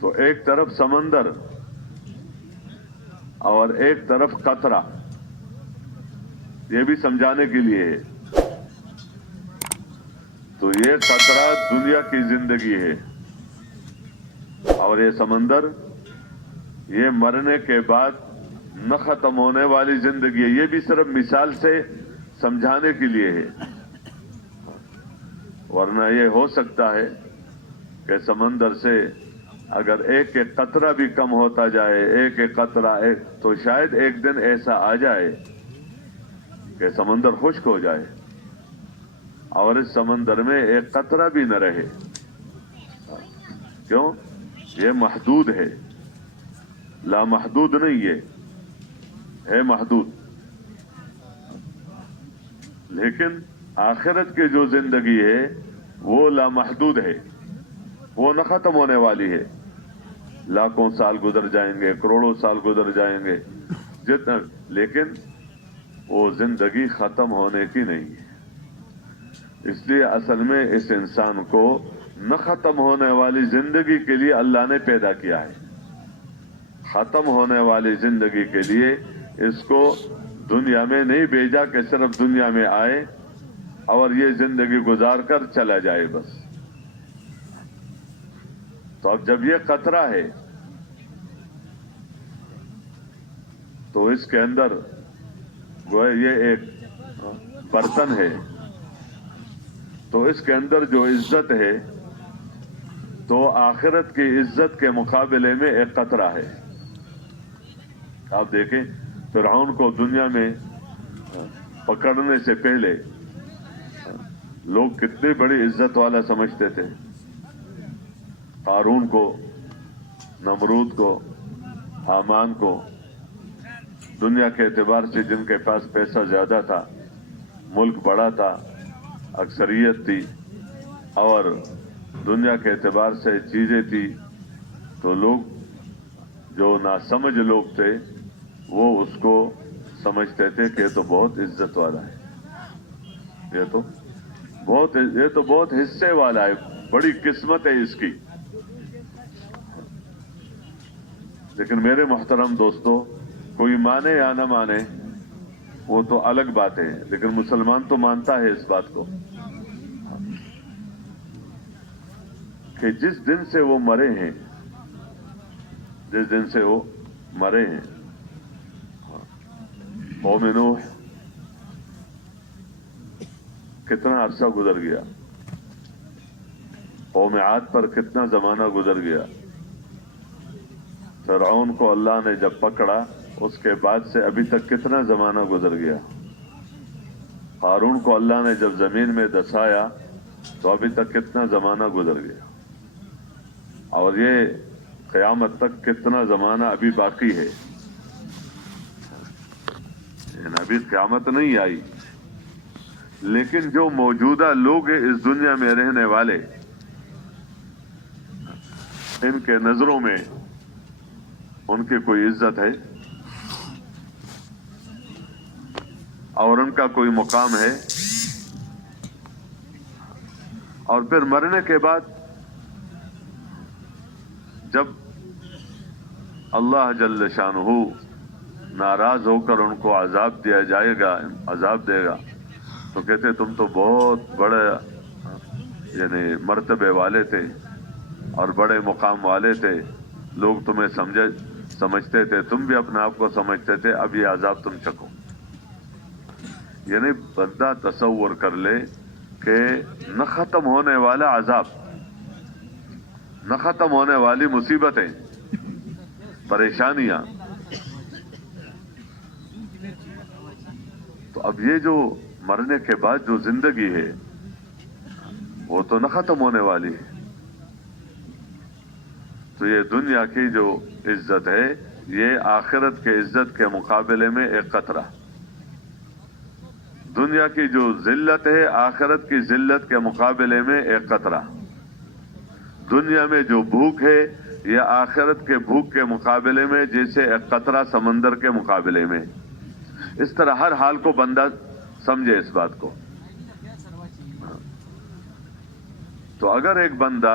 تو ایک طرف سمندر اور ایک طرف قطرہ، یہ بھی سمجھانے کے لیے ہے. تو یہ قطرہ دنیا کی زندگی ہے اور یہ سمندر یہ مرنے کے بعد نہ ختم ہونے والی زندگی ہے. یہ بھی صرف مثال سے سمجھانے کے لیے ہے، ورنہ یہ ہو سکتا ہے کہ سمندر سے اگر ایک ایک قطرہ بھی کم ہوتا جائے، ایک ایک قطرہ تو شاید ایک دن ایسا آ جائے کہ سمندر خشک ہو جائے اور اس سمندر میں ایک قطرہ بھی نہ رہے. کیوں؟ یہ محدود ہے، لامحدود نہیں ہے محدود. لیکن آخرت کی جو زندگی ہے وہ لامحدود ہے، وہ نہ ختم ہونے والی ہے. لاکھوں سال گزر جائیں گے، کروڑوں سال گزر جائیں گے جتنا، لیکن وہ زندگی ختم ہونے کی نہیں ہے. اس لیے اصل میں اس انسان کو نہ ختم ہونے والی زندگی کے لیے اللہ نے پیدا کیا ہے. ختم ہونے والی زندگی کے لیے اس کو دنیا میں نہیں بھیجا کہ صرف دنیا میں آئے اور یہ زندگی گزار کر چلا جائے بس. تو اب جب یہ قطرہ ہے تو اس کے اندر وہ یہ ایک برتن ہے، تو اس کے اندر جو عزت ہے تو آخرت کی عزت کے مقابلے میں ایک قطرہ ہے. آپ دیکھیں فرعون کو دنیا میں پکڑنے سے پہلے لوگ کتنی بڑی عزت والا سمجھتے تھے. قارون کو، نمرود کو، حامان کو، دنیا کے اعتبار سے جن کے پاس پیسہ زیادہ تھا، ملک بڑا تھا، اکثریت تھی اور دنیا کے اعتبار سے چیزیں تھی، تو لوگ جو ناسمجھ لوگ تھے وہ اس کو سمجھتے تھے کہ یہ تو بہت عزت والا ہے، یہ تو بہت حصے والا ہے، بڑی قسمت ہے اس کی. لیکن میرے محترم دوستو، کوئی مانے یا نہ مانے وہ تو الگ بات ہے، لیکن مسلمان تو مانتا ہے اس بات کو کہ جس دن سے وہ مرے ہیں، جس دن سے وہ مرے ہیں، قوم نوح کتنا عرصہ گزر گیا، قوم عاد پر کتنا زمانہ گزر گیا، فرعون کو اللہ نے جب پکڑا اس کے بعد سے ابھی تک کتنا زمانہ گزر گیا، قارون کو اللہ نے جب زمین میں دسایا تو ابھی تک کتنا زمانہ گزر گیا، اور یہ قیامت تک کتنا زمانہ ابھی باقی ہے. ابھی قیامت نہیں آئی، لیکن جو موجودہ لوگ ہیں اس دنیا میں رہنے والے، ان کے نظروں میں ان کی کوئی عزت ہے اور ان کا کوئی مقام ہے. اور پھر مرنے کے بعد جب اللہ جل شانہ ناراض ہو کر ان کو عذاب دیا جائے گا، عذاب دے گا، تو کہتے تم تو بہت بڑے یعنی مرتبے والے تھے اور بڑے مقام والے تھے، لوگ تمہیں سمجھتے تھے، تم بھی اپنے آپ کو سمجھتے تھے، اب یہ عذاب تم چکھو. یعنی بندہ تصور کر لے کہ نہ ختم ہونے والا عذاب، نہ ختم ہونے والی مصیبتیں، پریشانیاں. تو اب یہ جو مرنے کے بعد جو زندگی ہے وہ تو نہ ختم ہونے والی ہے. تو یہ دنیا کی جو عزت ہے یہ آخرت کے عزت کے مقابلے میں ایک قطرہ. دنیا کی جو ذلت ہے آخرت کی ذلت کے مقابلے میں ایک قطرہ. دنیا میں جو بھوک ہے یہ آخرت کے بھوک کے مقابلے میں جیسے ایک قطرہ سمندر کے مقابلے میں. اس طرح ہر حال کو بندہ سمجھے اس بات کو. تو اگر ایک بندہ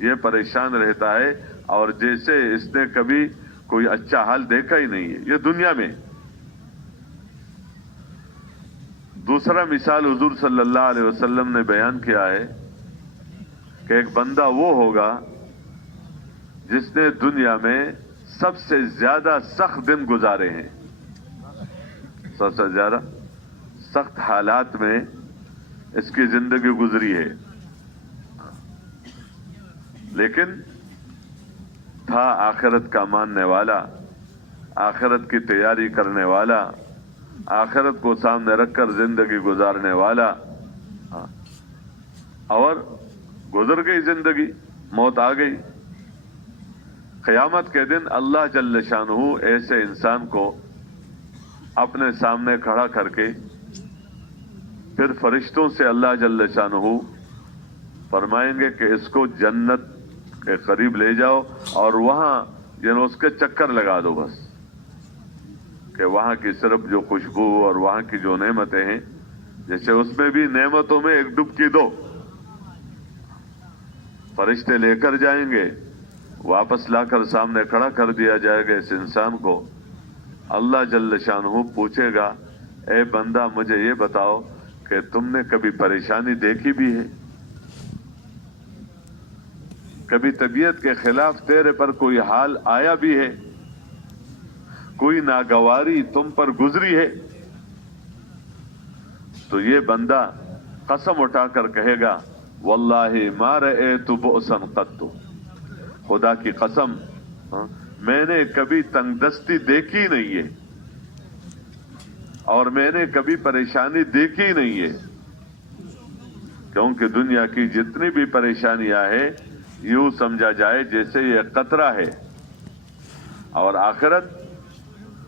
یہ پریشان رہتا ہے اور جیسے اس نے کبھی کوئی اچھا حال دیکھا ہی نہیں ہے یہ دنیا میں. دوسرا مثال حضور صلی اللہ علیہ وسلم نے بیان کیا ہے کہ ایک بندہ وہ ہوگا جس نے دنیا میں سب سے زیادہ سخت دن گزارے ہیں, سب سے زیادہ سخت حالات میں اس کی زندگی گزری ہے, لیکن تھا آخرت کا ماننے والا, آخرت کی تیاری کرنے والا, آخرت کو سامنے رکھ کر زندگی گزارنے والا, اور گزر گئی زندگی, موت آ گئی. قیامت کے دن اللہ جل شانہ ایسے انسان کو اپنے سامنے کھڑا کر کے پھر فرشتوں سے اللہ جل شانہ فرمائیں گے کہ اس کو جنت کے قریب لے جاؤ اور وہاں اس کے چکر لگا دو, بس کہ وہاں کی صرف جو خوشبو اور وہاں کی جو نعمتیں ہیں, جیسے اس میں بھی نعمتوں میں ایک ڈبکی دو. فرشتے لے کر جائیں گے, واپس لا کر سامنے کھڑا کر دیا جائے گا اس انسان کو. اللہ جل شانہ پوچھے گا, اے بندہ مجھے یہ بتاؤ کہ تم نے کبھی پریشانی دیکھی بھی ہے, کبھی طبیعت کے خلاف تیرے پر کوئی حال آیا بھی ہے, کوئی ناگواری تم پر گزری ہے؟ تو یہ بندہ قسم اٹھا کر کہے گا واللہ ما رأیت بؤسا قط, خدا کی قسم میں نے کبھی تنگ دستی دیکھی نہیں ہے اور میں نے کبھی پریشانی دیکھی نہیں ہے, کیونکہ دنیا کی جتنی بھی پریشانیاں ہیں یوں سمجھا جائے جیسے یہ قطرہ ہے, اور آخرت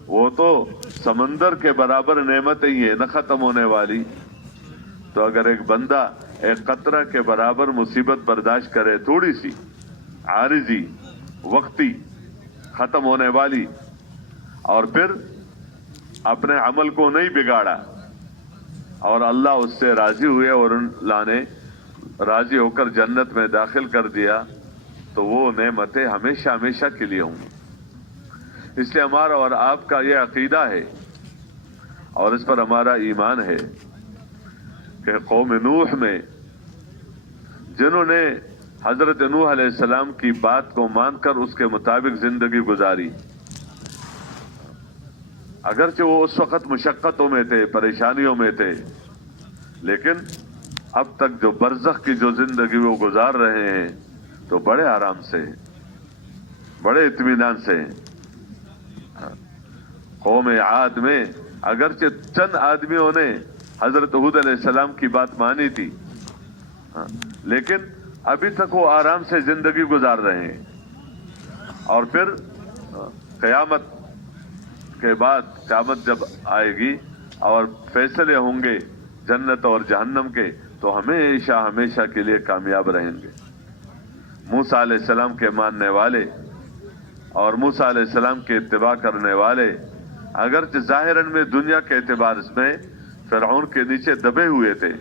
وہ تو سمندر کے برابر نعمتیں ہی ہے نہ ختم ہونے والی. تو اگر ایک بندہ ایک قطرہ کے برابر مصیبت برداشت کرے, تھوڑی سی عارضی وقتی ختم ہونے والی, اور پھر اپنے عمل کو نہیں بگاڑا اور اللہ اس سے راضی ہوئے اور اللہ نے راضی ہو کر جنت میں داخل کر دیا, تو وہ نعمتیں ہمیشہ ہمیشہ کے لیے ہوں. اس لیے ہمارا اور آپ کا یہ عقیدہ ہے اور اس پر ہمارا ایمان ہے کہ قوم نوح میں جنہوں نے حضرت نوح علیہ السلام کی بات کو مان کر اس کے مطابق زندگی گزاری, اگرچہ وہ اس وقت مشقتوں میں تھے, پریشانیوں میں تھے, لیکن اب تک جو برزخ کی جو زندگی وہ گزار رہے ہیں تو بڑے آرام سے, بڑے اطمینان سے ہیں. قوم عاد میں اگرچہ چند آدمیوں نے حضرت ہود علیہ السلام کی بات مانی تھی, لیکن ابھی تک وہ آرام سے زندگی گزار رہے ہیں. اور پھر قیامت کے بعد, قیامت جب آئے گی اور فیصلے ہوں گے جنت اور جہنم کے, تو ہمیشہ ہمیشہ کے لیے کامیاب رہیں گے. موسیٰ علیہ السلام کے ماننے والے اور موسیٰ علیہ السلام کے اتباع کرنے والے اگرچہ ظاہراً میں دنیا کے اعتبار میں فرعون کے نیچے دبے ہوئے تھے,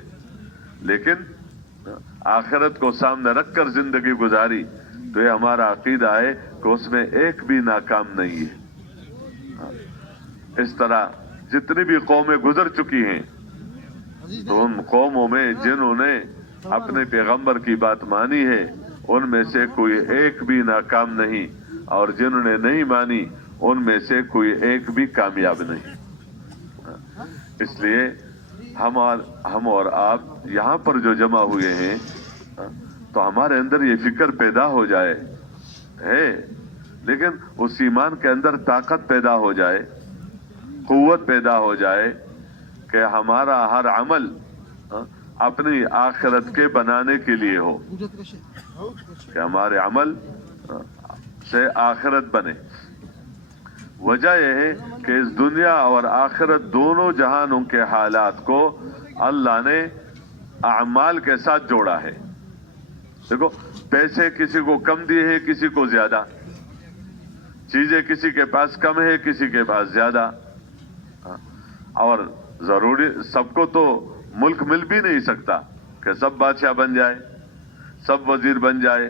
لیکن آخرت کو سامنے رکھ کر زندگی گزاری, تو یہ ہمارا عقیدہ ہے کہ اس میں ایک بھی ناکام نہیں ہے. اس طرح جتنی بھی قومیں گزر چکی ہیں, تو ان قوموں میں جنہوں نے اپنے پیغمبر کی بات مانی ہے ان میں سے کوئی ایک بھی ناکام نہیں, اور جنہوں نے نہیں مانی ان میں سے کوئی ایک بھی کامیاب نہیں. اس لیے ہم اور آپ یہاں پر جو جمع ہوئے ہیں تو ہمارے اندر یہ فکر پیدا ہو جائے ہے, لیکن اس ایمان کے اندر طاقت پیدا ہو جائے, قوت پیدا ہو جائے کہ ہمارا ہر عمل اپنی آخرت کے بنانے کے لیے ہو, کہ ہمارے عمل سے آخرت بنے. وجہ یہ ہے کہ اس دنیا اور آخرت دونوں جہانوں کے حالات کو اللہ نے اعمال کے ساتھ جوڑا ہے. دیکھو, پیسے کسی کو کم دیے ہیں, کسی کو زیادہ, چیزیں کسی کے پاس کم ہے, کسی کے پاس زیادہ, اور ضروری سب کو تو ملک مل بھی نہیں سکتا کہ سب بادشاہ بن جائے, سب وزیر بن جائے,